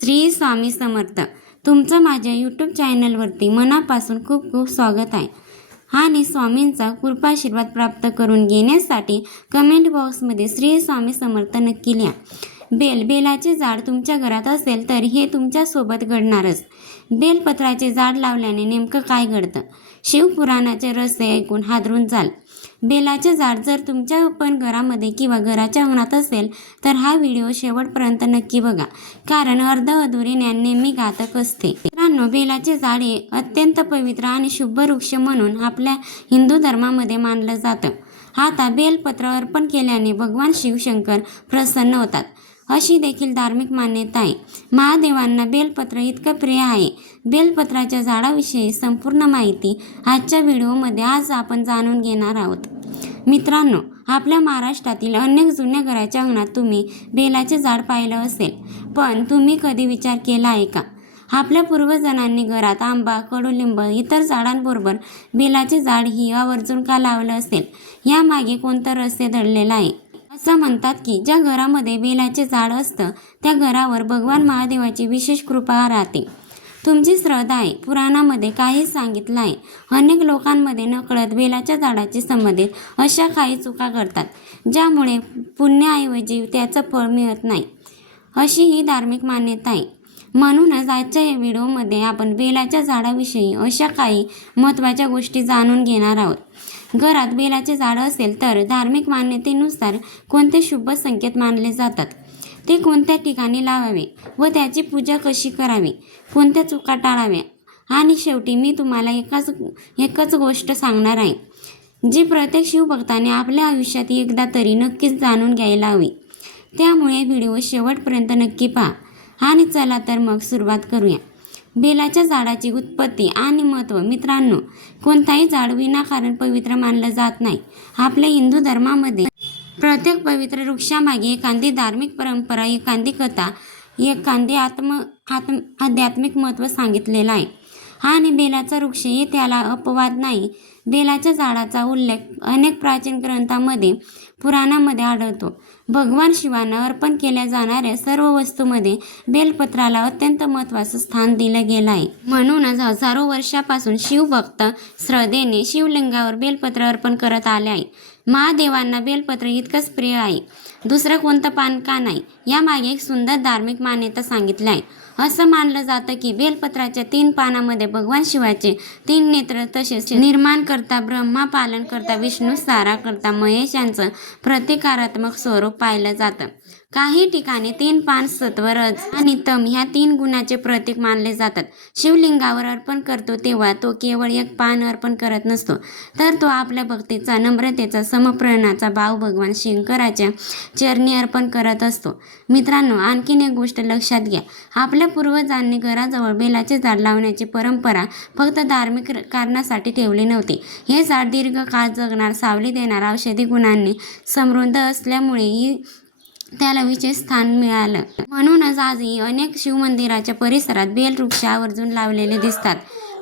श्री स्वामी समर्थ. तुमचं माझ्या यूट्यूब चॅनलवरती मनापासून खूप खूप स्वागत आहे. आणि स्वामींचा कृपाशीर्वाद प्राप्त करून घेण्यासाठी कमेंट बॉक्समध्ये श्री स्वामी समर्थ नक्की लिहा. बेलाचे झाड तुमच्या घरात असेल तर हे तुमच्यासोबत घडणारच. बेलपत्राचे झाड लावल्याने नेमकं काय घडतं? शिवपुराणाचे रहस्य ऐकून हादरून जाल. बेलाचे झाड जर तुमच्या पण घरामध्ये किंवा घराच्या अंगणात असेल तर हा व्हिडिओ शेवटपर्यंत नक्की बघा, कारण अर्ध अधुरे ज्ञान नेहमी घातक असते. मित्रांनो, बेलाचे झाड हे अत्यंत पवित्र आणि शुभ वृक्ष म्हणून आपल्या हिंदू धर्मामध्ये मानलं जातं. आता बेलपत्र अर्पण केल्याने भगवान शिवशंकर प्रसन्न होतात, अशी देखील धार्मिक मान्यता आहे. महादेवांना बेलपत्र इतकं प्रिय आहे. बेलपत्राच्या झाडाविषयी संपूर्ण माहिती आजच्या व्हिडिओमध्ये आपण जाणून घेणार आहोत. मित्रांनो, आपल्या महाराष्ट्रातील अनेक जुन्या घराच्या अंगणात तुम्ही बेलाचे झाड पाहिलं असेल, पण तुम्ही कधी विचार केला आहे का? आपल्या पूर्वजांनी घरात आंबा, कडुलिंब इतर झाडांबरोबर बेलाचे झाड ही आवर्जून का लावलं असेल? यामागे कोणतं रहस्य दडलेलं आहे? असं म्हणतात की ज्या घरामध्ये बेलाचे झाड असतं त्या घरावर भगवान महादेवाची विशेष कृपा राहते. तुमची श्रद्धा आहे. पुराणामध्ये काही सांगितलं आहे. अनेक लोकांमध्ये नकळत बेलाच्या झाडाशी संबंधित अशा काही चुका घडतात ज्यामुळे पुण्याऐवजी त्याचं फळ मिळत नाही, अशी ही धार्मिक मान्यता आहे. म्हणूनच आजच्या या व्हिडिओमध्ये आपण बेलाच्या झाडाविषयी अशा काही महत्त्वाच्या गोष्टी जाणून घेणार आहोत. घरात बेलाचे झाड असेल तर धार्मिक मान्यतेनुसार कोणते शुभ संकेत मानले जातात, ते कोणत्या ठिकाणी लावावे व त्याची पूजा कशी करावी, कोणत्या चुका टाळाव्या, आणि शेवटी मी तुम्हाला एकच गोष्ट सांगणार आहे, जी प्रत्येक शिवभक्ताने आपल्या आयुष्यात एकदा तरी नक्कीच जाणून घ्यायला हवी. त्यामुळे व्हिडिओ शेवटपर्यंत नक्की पहा. आणि चला तर मग सुरुवात करूया. बेलाच्या झाडाची उत्पत्ती आणि महत्त्व. मित्रांनो, कोणताही झाड विनाकारण पवित्र मानलं जात नाही. आपल्या हिंदू धर्मामध्ये प्रत्येक पवित्र वृक्षामागे एखादी धार्मिक परंपरा, एखादी कथा, एखादी आध्यात्मिक महत्त्व सांगितलेलं आहे. आणि बेलाचा वृक्ष हे त्याला अपवाद नाही. बेलाच्या झाडाचा उल्लेख अनेक प्राचीन ग्रंथांमध्ये, पुराणामध्ये आढळतो. भगवान शिवांना अर्पण केल्या जाणाऱ्या सर्व वस्तूंमध्ये बेलपत्राला अत्यंत महत्त्वाचं स्थान दिलं गेलं आहे. म्हणूनच हजारो वर्षापासून शिवभक्त श्रद्धेने शिवलिंगावर बेलपत्र अर्पण करत आले आहे. महादेवांना बेलपत्र इतकंच प्रिय आहे, दुसरं कोणतं पान का नाही? यामागे एक सुंदर धार्मिक मान्यता सांगितली आहे. असं मानलं जातं की बेलपत्राच्या 3 पानामध्ये भगवान शिवाचे 3 नेत्र, तसेच निर्माणकर्ता ब्रह्मा, पालनकर्ता विष्णू, साराकर्ता महेश यांचं प्रतिकारात्मक स्वरूप पाहिलं जातं. काही ठिकाणी 3 पान सत्व, रज आणि तम ह्या 3 गुणाचे प्रतीक मानले जातात. शिवलिंगावर अर्पण करतो तेव्हा तो केवळ एक पान अर्पण करत नसतो, तर तो आपल्या भक्तीचा, नम्रतेचा, समर्पणाचा भाव भगवान शंकराच्या चरणी अर्पण करत असतो. मित्रांनो, आणखीन एक गोष्ट लक्षात घ्या. आपल्या पूर्वजांनी घराजवळ बेलाचे झाड लावण्याची परंपरा फक्त धार्मिक कारणासाठी ठेवली नव्हती. हे झाड दीर्घकाळ जगणार, सावली देणार, औषधी गुणांनी समृद्ध असल्यामुळे त्याला विशेष स्थान मिळालं. म्हणूनच आजही अनेक शिवमंदिराच्या परिसरात बेलवृक्ष आवर्जून लावलेले दिसतात.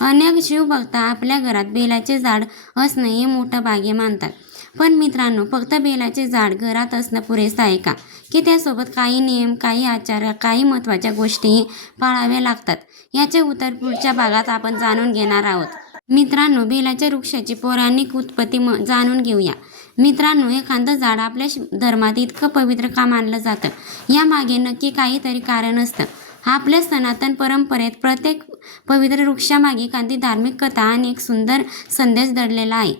अनेक शिवभक्त आपल्या घरात बेलाचे झाड असणं हे मोठं भाग्य मानतात. पण मित्रांनो, फक्त बेलाचे झाड घरात असणं पुरेसं आहे का? की त्यासोबत काही नियम, काही आचार, काही महत्त्वाच्या गोष्टीही पाळाव्या लागतात? याचे उत्तर पुढच्या भागात आपण जाणून घेणार आहोत. मित्रांनो, बेलाच्या वृक्षाची पौराणिक उत्पत्ती जाणून घेऊया. मित्रांनो, एखादं झाड आपल्या धर्मात इतकं पवित्र का मानलं जातं? यामागे नक्की काहीतरी कारण असतं. आपल्या सनातन परंपरेत प्रत्येक पवित्र वृक्षामागे एखादी धार्मिक कथा आणि एक सुंदर संदेश दडलेला आहे.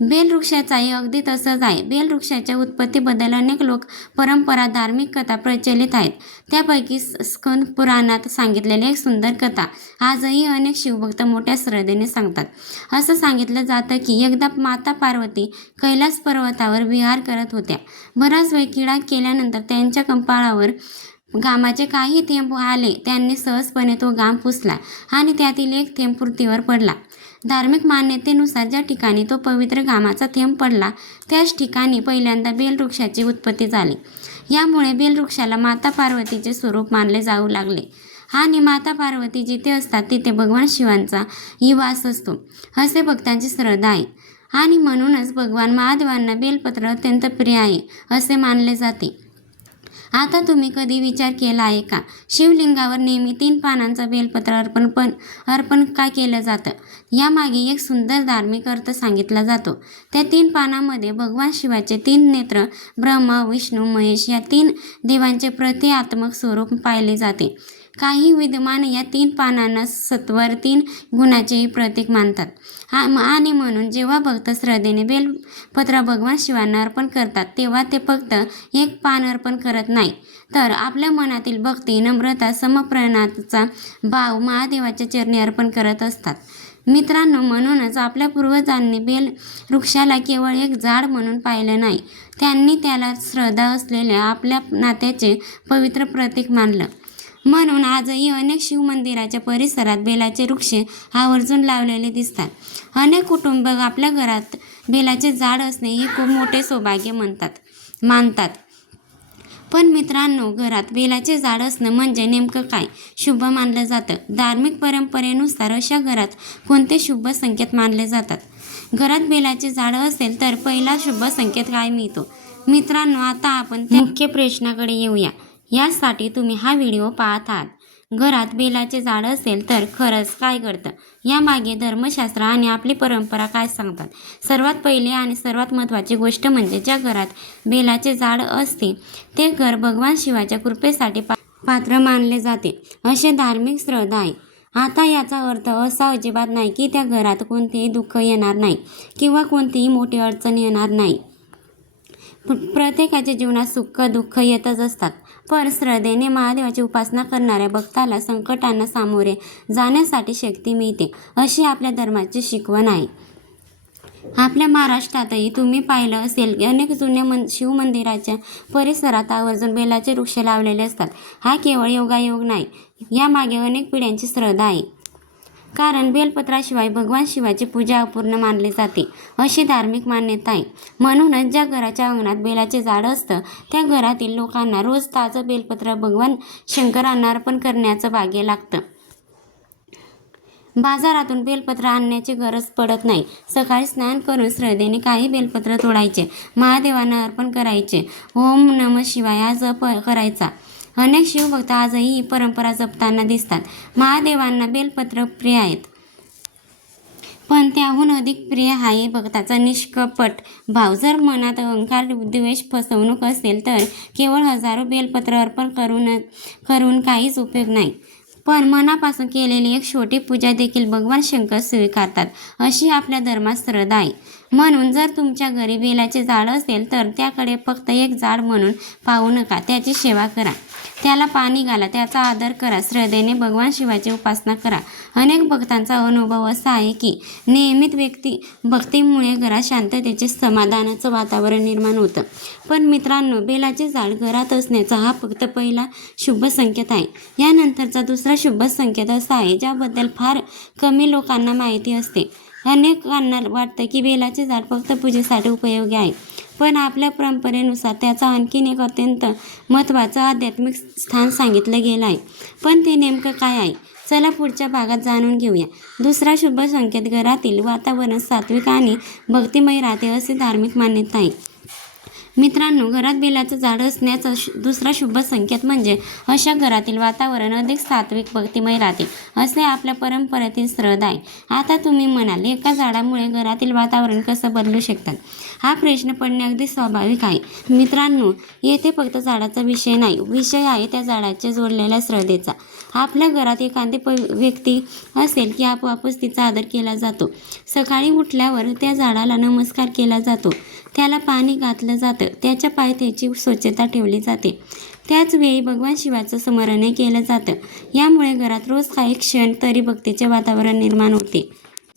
बेलवृक्षाचाही अगदी तसंच आहे. बेलवृक्षाच्या उत्पत्तीबद्दल अनेक लोक परंपरा, धार्मिक कथा प्रचलित आहेत. त्यापैकी स्कंद पुराणात सांगितलेली एक सुंदर कथा आजही अनेक शिवभक्त मोठ्या श्रद्धेने सांगतात. असं सांगितलं जातं की एकदा माता पार्वती कैलास पर्वतावर विहार करत होत्या. बराच वेळ क्रीडा केल्यानंतर त्यांच्या कपाळावर घामाचे काही थेंब आले. त्यांनी सहजपणे तो घाम पुसला आणि त्यातील एक थेंब पृथ्वीवर पडला. धार्मिक मान्यतेनुसार ज्या ठिकाणी तो पवित्र घामाचा थेंब पडला त्याच ठिकाणी पहिल्यांदा बेलवृक्षाची उत्पत्ती झाली. यामुळे बेलवृक्षाला माता पार्वतीचे स्वरूप मानले जाऊ लागले. आणि माता पार्वती जिथे असतात तिथे भगवान शिवांचा वास असतो, असे भक्तांची श्रद्धा आहे. आणि म्हणूनच भगवान महादेवांना बेलपत्र अत्यंत प्रिय आहे असे मानले जाते. आता तुम्ही कधी विचार केला आहे का, शिवलिंगावर नेहमी 3 पानांचं बेलपत्र अर्पण का केलं जातं? यामागे एक सुंदर धार्मिक अर्थ सांगितला जातो. त्या 3 पानांमध्ये भगवान शिवाचे 3 नेत्र, ब्रह्मा, विष्णू, महेश या 3 देवांचे प्रतिकात्मक स्वरूप पाहिले जाते. काही विद्वान या 3 पानांना सत्वर 3 गुणाचेही प्रतीक मानतात. आणि म्हणून जेव्हा भक्त श्रद्धेने बेलपत्र भगवान शिवांना अर्पण करतात, तेव्हा ते फक्त एक पान अर्पण करत नाही, तर आपल्या मनातील भक्ती, नम्रता, समर्पणाचा भाव महादेवाच्या चरणी अर्पण करत असतात. मित्रांनो, म्हणूनच आपल्या पूर्वजांनी बेल वृक्षाला केवळ एक झाड म्हणून पाहिलं नाही, त्यांनी त्याला श्रद्धा असलेल्या आपल्या नात्याचे पवित्र प्रतीक मानलं. म्हणून आजही अनेक शिवमंदिराच्या परिसरात बेलाचे वृक्ष आवर्जून लावलेले दिसतात. अनेक कुटुंब आपल्या घरात बेलाचे झाड असणे हे खूप मोठे सौभाग्य मानतात. पण मित्रांनो, घरात बेलाचे झाड असणं म्हणजे नेमकं काय? शुभ मानलं जातं. धार्मिक परंपरेनुसार अशा घरात कोणते शुभ संकेत मानले जातात? घरात बेलाचे झाड असेल तर पहिला शुभ संकेत काय मिळतो? मित्रांनो, आता आपण त्या मुख्य प्रश्नाकडे येऊया. यासाठी तुम्ही हा व्हिडिओ पाहत आहात. घरात बेलाचे झाड असेल तर खरंच काय घडतं? यामागे धर्मशास्त्र आणि आपली परंपरा काय सांगतात? सर्वात पहिली आणि सर्वात महत्त्वाची गोष्ट म्हणजे ज्या घरात बेलाचे झाड असते ते घर भगवान शिवाच्या कृपेसाठी पात्र मानले जाते, असे धार्मिक श्रद्धा आहे. आता याचा अर्थ असा अजिबात नाही की त्या घरात कोणतेही दुःख येणार नाही किंवा कोणतीही मोठी अडचण येणार नाही. प्रत्येकाच्या जीवनात सुख दुःख येतच असतात, पण श्रद्धेने महादेवाची उपासना करणाऱ्या भक्ताला संकटांना सामोरे जाण्यासाठी शक्ती मिळते, अशी आपल्या धर्माची शिकवण आहे. आपल्या महाराष्ट्रातही तुम्ही पाहिलं असेल की अनेक जुन्या शिवमंदिराच्या परिसरात आवर्जून बेलाचे वृक्ष लावलेले असतात. हा केवळ योगायोग नाही, यामागे अनेक पिढ्यांची श्रद्धा आहे. कारण बेलपत्राशिवाय भगवान शिवाची पूजा अपूर्ण मानली जाते, अशी धार्मिक मान्यता आहे. म्हणूनच ज्या घराच्या अंगणात बेलाचे झाड असतं त्या घरातील लोकांना रोज ताजं बेलपत्र भगवान शंकरांना अर्पण करण्याचं भाग्य लागतं. बाजारातून बेलपत्र आणण्याची गरज पडत नाही. सकाळी स्नान करून श्रद्धेने काही बेलपत्र तोडायचे, महादेवांना अर्पण करायचे, ओम नमः शिवाय हा जप करायचा. अनेक शिवभक्त आजही ही परंपरा जपताना दिसतात. महादेवांना बेलपत्र प्रिय आहेत, पण त्याहून अधिक प्रिय आहे भक्ताचा निष्कपट भाव. जर मनात अहंकार, द्वेष, फसवणूक असेल तर केवळ हजारो बेलपत्र अर्पण करून काहीच उपयोग नाही. पण मनापासून केलेली एक छोटी पूजा देखील भगवान शंकर स्वीकारतात, अशी आपल्या धर्मात श्रद्धा आहे. म्हणून जर तुमच्या घरी बेलाचे झाड असेल तर त्याकडे फक्त एक झाड म्हणून पाहू नका, त्याची सेवा करा, त्याला पाणी घाला, त्याचा आदर करा, श्रद्धेने भगवान शिवाची उपासना करा. अनेक भक्तांचा अनुभव असा आहे की नियमित भक्तीमुळे घरात शांततेचे, समाधानाचं वातावरण निर्माण होतं. पण मित्रांनो, बेलाचे झाड घरात असण्याचा हा फक्त पहिला शुभ संकेत आहे. यानंतरचा दुसरा शुभ संकेत असा आहे ज्याबद्दल फार कमी लोकांना माहिती असते. अनेकांना वाटतं की बेलाचे झाड फक्त पूजेसाठी उपयोगी आहे, पण आपल्या परंपरेनुसार त्याचा आणखीन एक अत्यंत महत्त्वाचं आध्यात्मिक स्थान सांगितलं गेलं आहे. पण ते नेमकं काय आहे? चला पुढच्या भागात जाणून घेऊया. दुसरा शुभ संकेत घरातील वातावरण सात्विक आणि भक्तिमय राहते, अशी धार्मिक मान्यता आहे. मित्रांनो, घरात बेलाचं झाड असण्याचा दुसरा शुभ संकेत म्हणजे अशा घरातील वातावरण अधिक सात्विक, भक्तिमय राहते, असे आपल्या परंपरेतील श्रद्धा आहे. आता तुम्ही म्हणाल, एका झाडामुळे घरातील वातावरण कसं बदलू शकतात? हा प्रश्न पडणे अगदी स्वाभाविक आहे. मित्रांनो, येथे फक्त झाडाचा विषय नाही, विषय आहे त्या झाडाच्या जोडलेल्या श्रद्धेचा. आपल्या घरात एखादी व्यक्ती असेल की आपोआपच तिचा आदर केला जातो. सकाळी उठल्यावर त्या झाडाला नमस्कार केला जातो, त्याला पाणी घातलं जातं, त्याच्या पायथ्याची स्वच्छता ठेवली जाते, त्याच वेळी भगवान शिवाचं स्मरणही केलं जातं. यामुळे घरात रोज काही क्षण तरी भक्तीचे वातावरण निर्माण होते.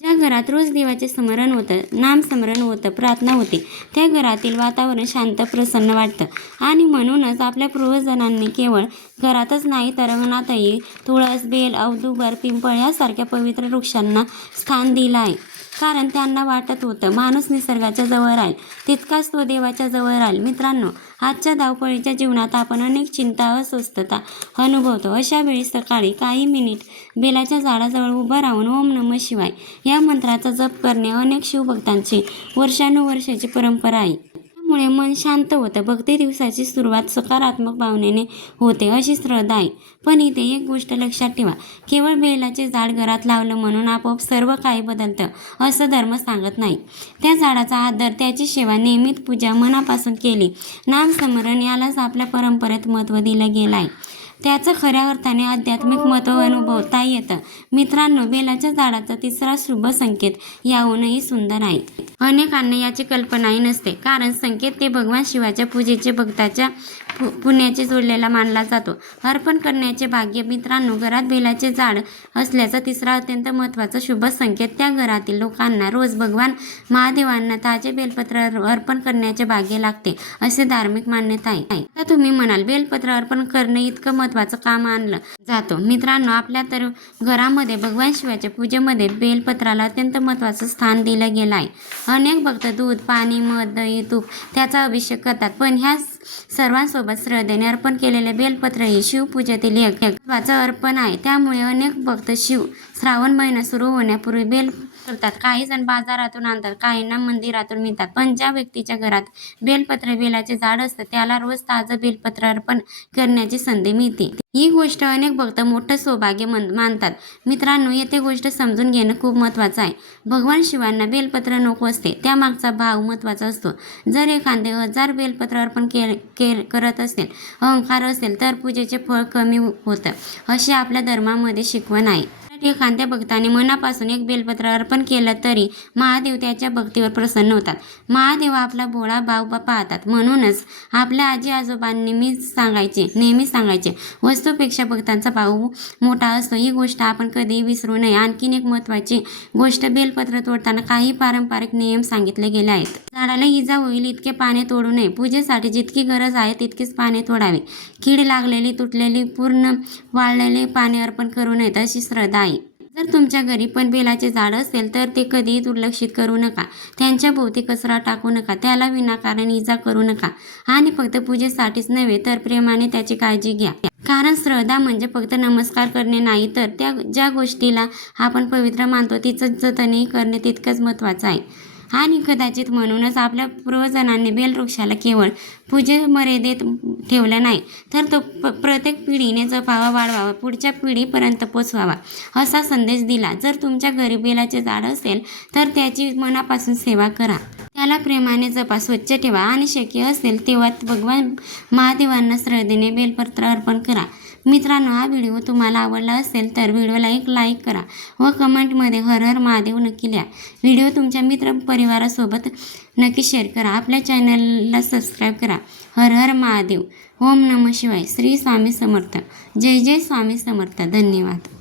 ज्या घरात रोज देवाचे स्मरण होतं, नामस्मरण होतं, प्रार्थना होते, त्या घरातील वातावरण शांत, प्रसन्न वाटतं. आणि म्हणूनच आपल्या पूर्वजांनी केवळ घरातच नाही तर अंगणातही तुळस, बेल, औदुंबर, पिंपळ यासारख्या पवित्र वृक्षांना स्थान दिलं आहे. कारण त्यांना वाटत होतं माणूस निसर्गाच्या जवळ राहील तितकाच तो देवाच्या जवळ राहील. मित्रांनो, आजच्या धावपळीच्या जीवनात आपण अनेक चिंता, अस्वस्थता अनुभवतो. अशा वेळी सकाळी काही मिनिट बेलाच्या झाडाजवळ उभं राहून ओम नमः शिवाय या मंत्राचा जप करणे अनेक शिवभक्तांची वर्षानुवर्षाची परंपरा आहे. भक्तीमुळे मन शांत होतं. भक्ती दिवसाची सुरुवात सकारात्मक भावनेने होते अशी श्रद्धा आहे. पण इथे एक गोष्ट लक्षात ठेवा, केवळ बेलाचे झाड घरात लावलं म्हणून आपोआप सर्व काही बदलतं असं धर्म सांगत नाही. त्या झाडाचा आदर, त्याची सेवा, नियमित पूजा मनापासून केली, नामस्मरण यालाच आपल्या परंपरेत महत्त्व दिलं गेलं आहे. त्याचं खऱ्या अर्थाने आध्यात्मिक महत्त्व अनुभवता येतं. मित्रांनो, बेलाच्या झाडाचा तिसरा शुभ संकेत याहूनही सुंदर आहे. अनेकांना याची कल्पनाही नसते, कारण संकेत ते भगवान शिवाच्या पूजेचे भक्ताच्या पुण्याचे जोडलेला मानला जातो. अर्पण करण्याचे भाग्य. मित्रांनो, घरात बेलाचे झाड असल्याचा तिसरा अत्यंत महत्त्वाचा शुभ संकेत. त्या घरातील लोकांना रोज भगवान महादेवांना ताजे बेलपत्र अर्पण करण्याचे भाग्य लागते असे धार्मिक मान्यता आहे. आता तुम्ही म्हणाल, बेलपत्र अर्पण करणं इतकं महत्त्वाचं का मानलं जातो? मित्रांनो, आपल्या तर घरामध्ये भगवान शिवाच्या पूजेमध्ये बेलपत्राला अत्यंत महत्त्वाचं स्थान दिलं गेलं आहे. अनेक भक्त दूध, पाणी, मध, दही, तूप त्याचा अभिषेक करतात, पण ह्या सर्वांसोबत श्रद्धेने अर्पण केलेले बेलपत्र ही शिवपूजेतील एक महत्त्वाचं अर्पण आहे. त्यामुळे अनेक भक्त श्रावण महिना सुरू होण्यापूर्वी बेल करतात. काही जण बाजारातून आणतात, काहींना मंदिरातून मिळतात, पण ज्या व्यक्तीच्या घरात बेलाचे झाड असतं त्याला रोज ताजं बेलपत्र अर्पण करण्याची संधी मिळते. ही गोष्ट अनेक भक्त मोठं सौभाग्य मानतात. मित्रांनो, येथे गोष्ट समजून घेणं खूप महत्त्वाचं आहे. भगवान शिवांना बेलपत्र नको असते, त्यामागचा भाव महत्त्वाचा असतो. जर एखादे 1000 बेलपत्र अर्पण करत असेल, अहंकार असेल, तर पूजेचे फळ कमी होतं अशी आपल्या धर्मामध्ये शिकवण आहे. एखाद्या भक्ताने मनापासून एक बेलपत्र अर्पण केलं तरी महादेव त्याच्या भक्तीवर प्रसन्न होतात. महादेव आपला भोळा भाव पाहतात. म्हणूनच आपल्या आजी आजोबांनी नेहमी सांगायचे, वस्तूपेक्षा भक्तांचा भाव मोठा असतो. ही गोष्ट आपण कधीही विसरू नये. आणखीन एक महत्त्वाची गोष्ट, बेलपत्र तोडताना काही पारंपरिक नियम सांगितले गेले आहेत. झाडाला इजा होईल इतके पाने तोडू नये. पूजेसाठी जितकी गरज आहे तितकीच पाने तोडावी. कीड लागलेली, तुटलेली, पूर्ण वाळलेली पाने अर्पण करू नयेत अशी श्रद्धा आहे. जर तुमच्या घरी पण बेलाचे झाड असेल तर ते कधीही दुर्लक्षित करू नका. त्यांच्या भोवती कचरा टाकू नका, त्याला विनाकारण इजा करू नका आणि फक्त पूजेसाठीच नव्हे तर प्रेमाने त्याची काळजी घ्या. कारण श्रद्धा म्हणजे फक्त नमस्कार करणे नाही, तर ज्या गोष्टीला आपण पवित्र मानतो तिचं जतनही करणे तितकंच महत्त्वाचं आहे. आणि कदाचित म्हणूनच आपल्या पूर्वजांनी बेलवृक्षाला केवळ पूजेमर्यादेत ठेवलं नाही, तर तो प्रत्येक पिढीने जपावा, वाढवावा, पुढच्या पिढीपर्यंत पोचवावा असा संदेश दिला. जर तुमच्या घरी बेलाचे झाड असेल तर त्याची मनापासून सेवा करा, त्याला प्रेमाने जपा, स्वच्छ ठेवा आणि शक्य असेल तेव्हा भगवान महादेवांना श्रद्धेने बेलपत्र अर्पण करा. मित्रांनो, हा व्हिडिओ तुम्हाला आवडला असेल तर व्हिडिओला एक लाईक करा व कमेंटमध्ये हर हर महादेव नक्की लिहा. व्हिडिओ तुमच्या मित्रपरिवारासोबत नक्की शेअर करा. आपल्या चॅनलला सबस्क्राईब करा. हर हर महादेव. ओम नमः शिवाय. श्री स्वामी समर्थ. जय जय स्वामी समर्थ. धन्यवाद.